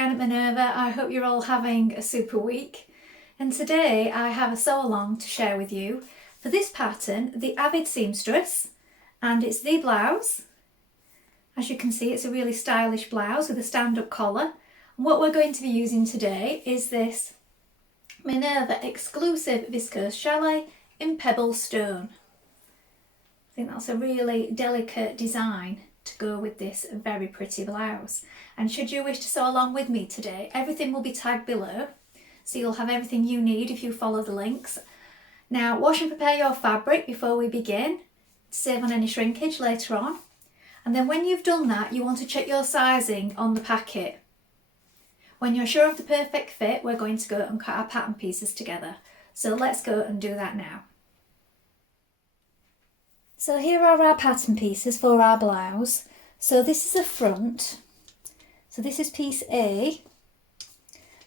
Diane at Minerva. I hope you're all having a super week. And today I have a sew-along to share with you for this pattern, the Avid Seamstress, and it's the blouse. As you can see, it's a really stylish blouse with a stand-up collar. And what we're going to be using today is this Minerva exclusive viscose chalet in pebble stone. I think that's a really delicate design to go with this very pretty blouse. And should you wish to sew along with me today, everything will be tagged below, so you'll have everything you need if you follow the links. Now, wash and prepare your fabric before we begin to save on any shrinkage later on. And then when you've done that, you want to check your sizing on the packet. When you're sure of the perfect fit, we're going to go and cut our pattern pieces together. So let's go and do that now. So here are our pattern pieces for our blouse. So this is the front. So this is piece A.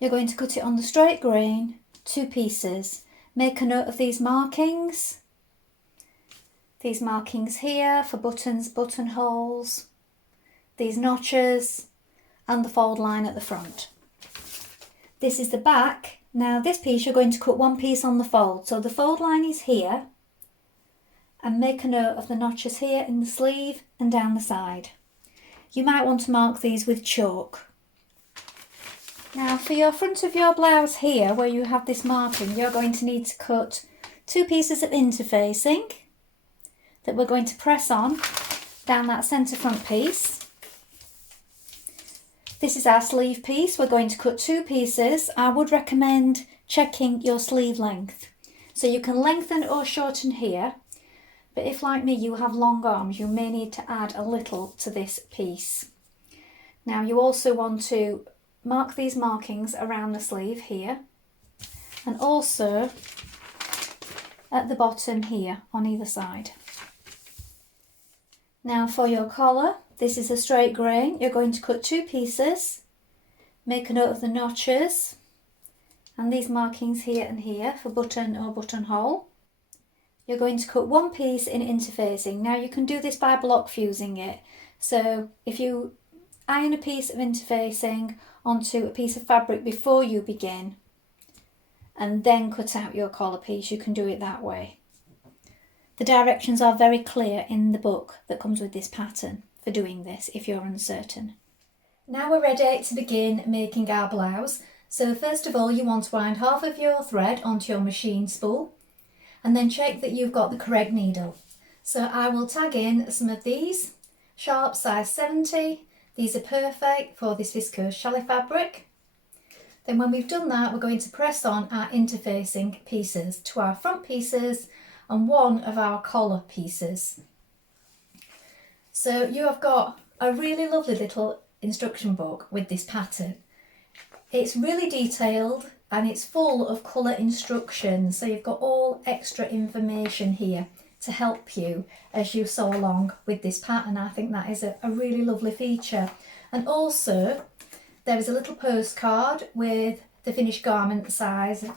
You're going to cut it on the straight grain, 2 pieces. Make a note of these markings. These markings here for buttons, buttonholes, these notches, and the fold line at the front. This is the back. Now this piece you're going to cut 1 piece on the fold. So the fold line is here. And make a note of the notches here in the sleeve and down the side. You might want to mark these with chalk. Now for your front of your blouse here, where you have this marking, you're going to need to cut 2 pieces of interfacing that we're going to press on down that centre front piece. This is our sleeve piece. We're going to cut 2 pieces. I would recommend checking your sleeve length. So you can lengthen or shorten here. But if, like me, you have long arms, you may need to add a little to this piece. Now you also want to mark these markings around the sleeve here, and also at the bottom here on either side. Now for your collar, this is a straight grain. You're going to cut 2 pieces, make a note of the notches, and these markings here and here for button or buttonhole. You're going to cut 1 piece in interfacing. Now you can do this by block fusing it. So if you iron a piece of interfacing onto a piece of fabric before you begin and then cut out your collar piece, you can do it that way. The directions are very clear in the book that comes with this pattern for doing this if you're uncertain. Now we're ready to begin making our blouse. So first of all, you want to wind half of your thread onto your machine spool, and then check that you've got the correct needle. So I will tag in some of these, sharp size 70. These are perfect for this viscose chalet fabric. Then when we've done that, we're going to press on our interfacing pieces to our front pieces and 1 of our collar pieces. So you have got a really lovely little instruction book with this pattern. It's really detailed and it's full of colour instructions, so you've got all extra information here to help you as you sew along with this pattern. I think that is a really lovely feature. And also there is a little postcard with the finished garment size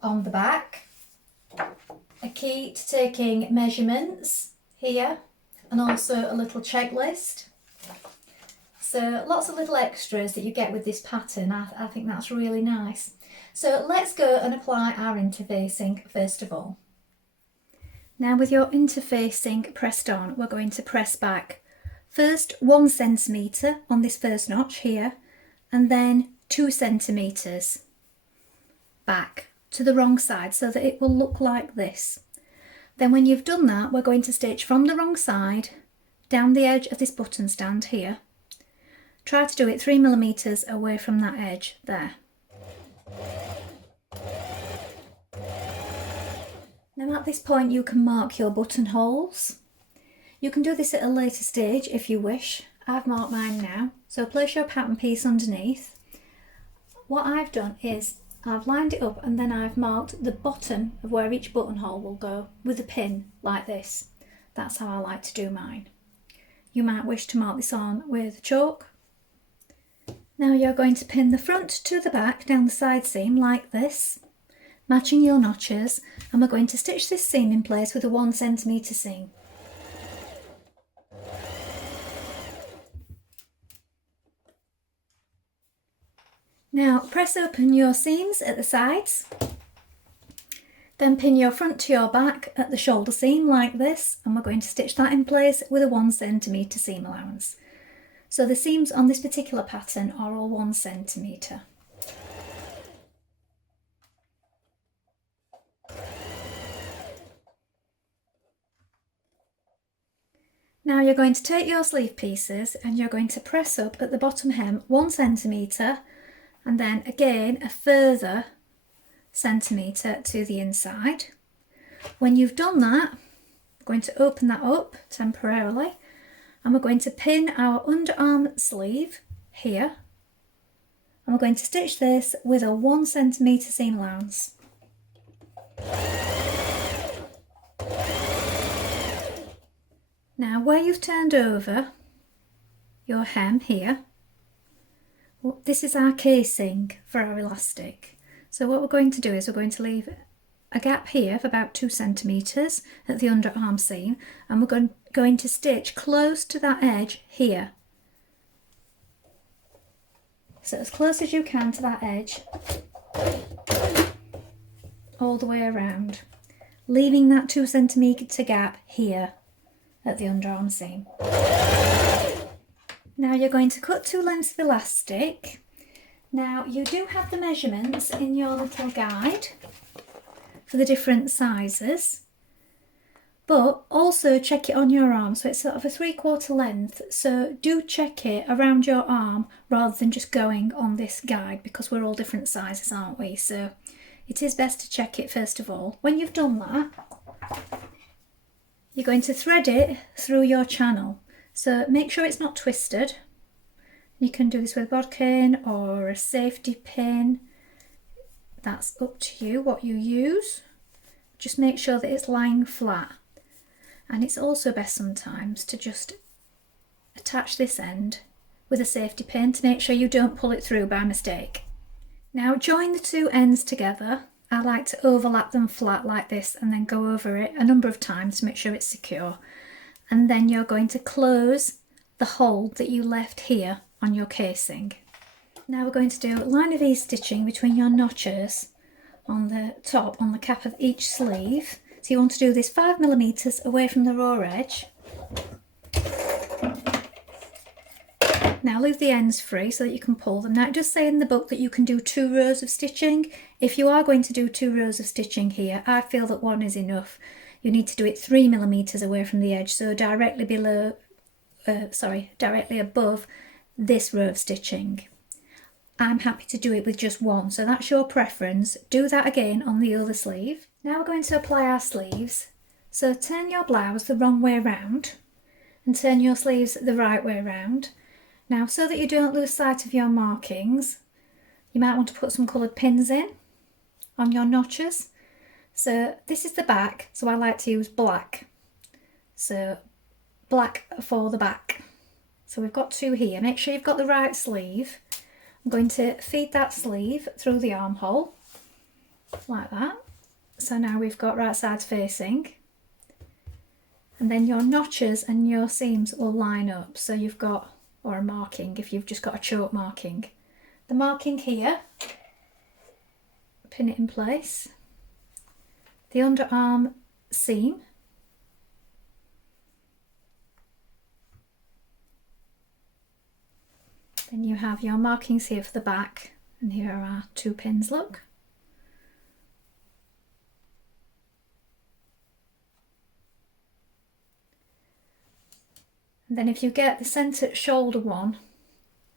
on the back, a key to taking measurements here, and also a little checklist. So lots of little extras that you get with this pattern. I think that's really nice. So let's go and apply our interfacing first of all. Now with your interfacing pressed on, we're going to press back first 1 centimetre on this first notch here, and then 2 centimetres back to the wrong side so that it will look like this. Then when you've done that, we're going to stitch from the wrong side down the edge of this button stand here. Try to do it 3 millimetres away from that edge there. Now at this point you can mark your buttonholes. You can do this at a later stage if you wish. I've marked mine now. So place your pattern piece underneath. What I've done is I've lined it up and then I've marked the bottom of where each buttonhole will go with a pin like this. That's how I like to do mine. You might wish to mark this on with chalk. Now you're going to pin the front to the back down the side seam like this, matching your notches, and we're going to stitch this seam in place with a 1 centimetre seam. Now press open your seams at the sides, then pin your front to your back at the shoulder seam like this, and we're going to stitch that in place with a 1 cm seam allowance. So the seams on this particular pattern are all 1 cm. Now you're going to take your sleeve pieces and you're going to press up at the bottom hem 1 cm and then again a further centimetre to the inside. When you've done that, we're going to open that up temporarily and we're going to pin our underarm sleeve here and we're going to stitch this with a 1 cm seam allowance. Now where you've turned over your hem here, well, this is our casing for our elastic. So what we're going to do is we're going to leave a gap here of about 2 cm at the underarm seam and we're going to stitch close to that edge here. So as close as you can to that edge, all the way around, leaving that 2 cm gap here at the underarm seam. Now you're going to cut 2 lengths of elastic. Now you do have the measurements in your little guide for the different sizes, but also check it on your arm. So it's sort of a 3/4 length, so do check it around your arm rather than just going on this guide, because we're all different sizes, aren't we? So it is best to check it first of all. When you've done that, you're going to thread it through your channel. So make sure it's not twisted. You can do this with a bodkin or a safety pin. That's up to you what you use. Just make sure that it's lying flat. And it's also best sometimes to just attach this end with a safety pin to make sure you don't pull it through by mistake. Now join the 2 ends together. I like to overlap them flat like this and then go over it a number of times to make sure it's secure. And then you're going to close the hole that you left here on your casing. Now we're going to do line of ease stitching between your notches on the top, on the cap of each sleeve. So you want to do this 5 mm away from the raw edge. Now leave the ends free so that you can pull them. Now it does say in the book that you can do 2 rows of stitching. If you are going to do 2 rows of stitching here, I feel that 1 is enough. You need to do it 3 mm away from the edge, so directly above this row of stitching. I'm happy to do it with just 1, so that's your preference. Do that again on the other sleeve. Now we're going to apply our sleeves. So turn your blouse the wrong way round and turn your sleeves the right way round. Now, so that you don't lose sight of your markings, you might want to put some coloured pins in on your notches. So this is the back, so I like to use black. So black for the back. So we've got 2 here. Make sure you've got the right sleeve. I'm going to feed that sleeve through the armhole, like that. So now we've got right sides facing. And then your notches and your seams will line up. So you've got, or a marking if you've just got a choke marking. The marking here, pin it in place. The underarm seam. Then you have your markings here for the back, and here are our 2 pins, look. And then if you get the centre shoulder one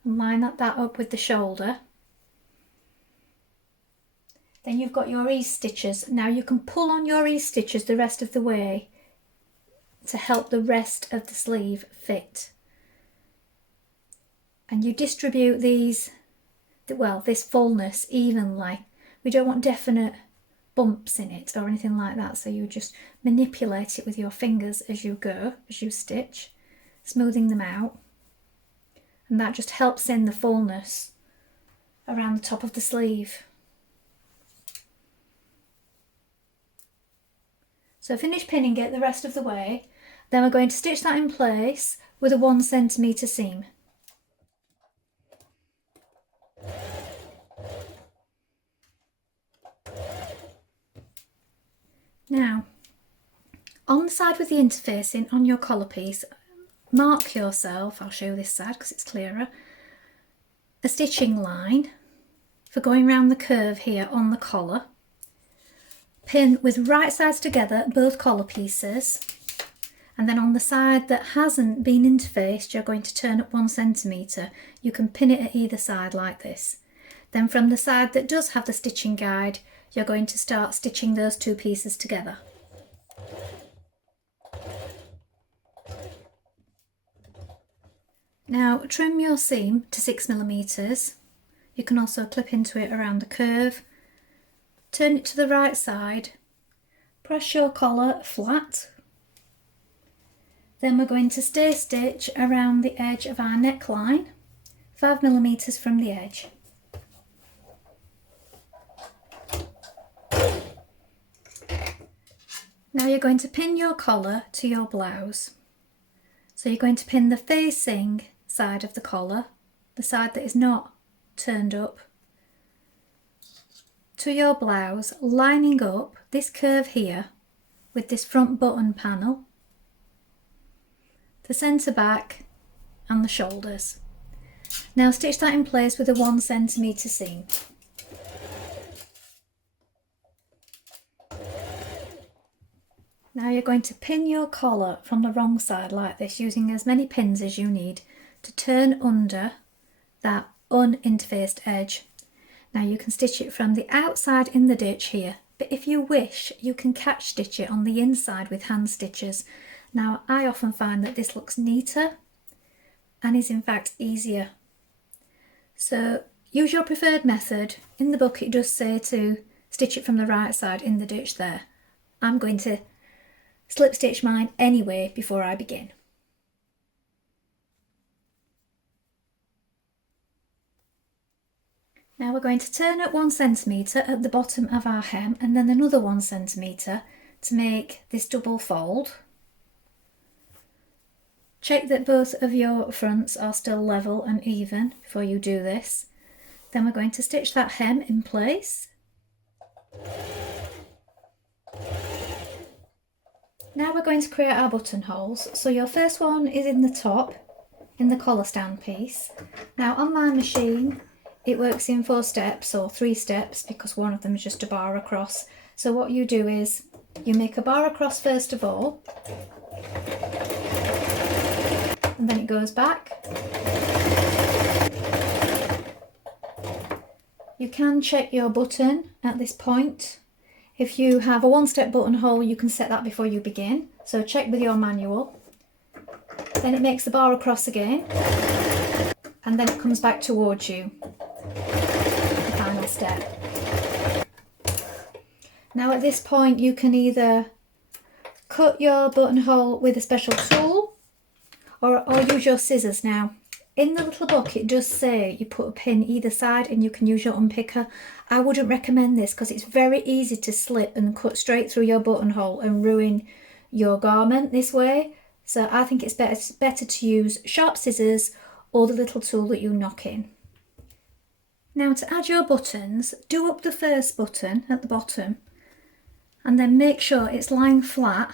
and line that up with the shoulder, then you've got your ease stitches. Now you can pull on your ease stitches the rest of the way to help the rest of the sleeve fit. And you distribute these, well, this fullness evenly. We don't want definite bumps in it or anything like that, so you just manipulate it with your fingers as you go, as you stitch, smoothing them out. And that just helps in the fullness around the top of the sleeve. So finish pinning it the rest of the way, then we're going to stitch that in place with a 1 cm seam. Now, on the side with the interfacing on your collar piece, mark yourself, I'll show you this side because it's clearer, a stitching line for going around the curve here on the collar. Pin with right sides together both collar pieces, and then on the side that hasn't been interfaced you're going to turn up 1 centimetre. You can pin it at either side like this. Then from the side that does have the stitching guide you're going to start stitching those two pieces together. Now trim your seam to 6mm. You can also clip into it around the curve. Turn it to the right side, press your collar flat. Then we're going to stay stitch around the edge of our neckline, 5mm from the edge. Now you're going to pin your collar to your blouse. So you're going to pin the facing side of the collar, the side that is not turned up, to your blouse, lining up this curve here with this front button panel, the centre back and the shoulders. Now stitch that in place with a 1 centimetre seam. Now you're going to pin your collar from the wrong side like this, using as many pins as you need to turn under that uninterfaced edge. Now you can stitch it from the outside in the ditch here, but if you wish you can catch stitch it on the inside with hand stitches. Now I often find that this looks neater and is in fact easier. So use your preferred method. In the book it does say to stitch it from the right side in the ditch there. I'm going to slip stitch mine anyway before I begin. Now we're going to turn up 1 centimetre at the bottom of our hem and then another 1 centimetre to make this double fold. Check that both of your fronts are still level and even before you do this. Then we're going to stitch that hem in place. Now we're going to create our buttonholes. So your first one is in the top, in the collar stand piece. Now on my machine it works in 4 steps or 3 steps because one of them is just a bar across. So what you do is you make a bar across first of all, and then it goes back. You can check your button at this point. If you have a 1-step buttonhole you can set that before you begin, so check with your manual. Then it makes the bar across again and then it comes back towards you. The final step. Now at this point you can either cut your buttonhole with a special tool or use your scissors. Now in the little book it does say you put a pin either side and you can use your unpicker. I wouldn't recommend this because it's very easy to slip and cut straight through your buttonhole and ruin your garment this way. So I think it's better to use sharp scissors or the little tool that you knock in. Now to add your buttons, do up the first button at the bottom and then make sure it's lying flat.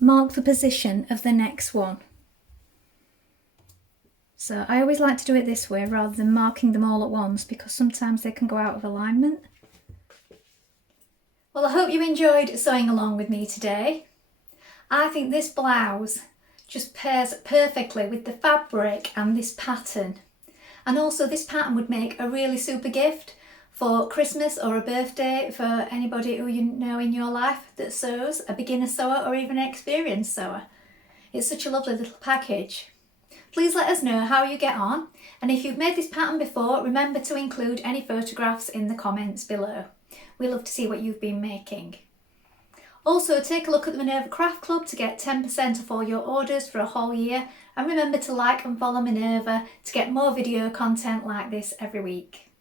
Mark the position of the next one. So I always like to do it this way rather than marking them all at once because sometimes they can go out of alignment. Well, I hope you enjoyed sewing along with me today. I think this blouse just pairs perfectly with the fabric and this pattern. And also this pattern would make a really super gift for Christmas or a birthday for anybody who you know in your life that sews, a beginner sewer or even an experienced sewer. It's such a lovely little package. Please let us know how you get on, and if you've made this pattern before, remember to include any photographs in the comments below. We love to see what you've been making. Also, take a look at the Minerva Craft Club to get 10% off all your orders for a whole year, and remember to like and follow Minerva to get more video content like this every week.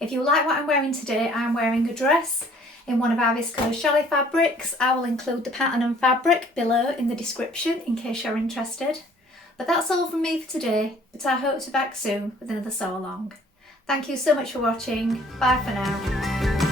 If you like what I'm wearing today, I'm wearing a dress in one of our viscose chalet fabrics. I will include the pattern and fabric below in the description in case you're interested. But that's all from me for today, but I hope to be back soon with another sew along. Thank you so much for watching. Bye for now.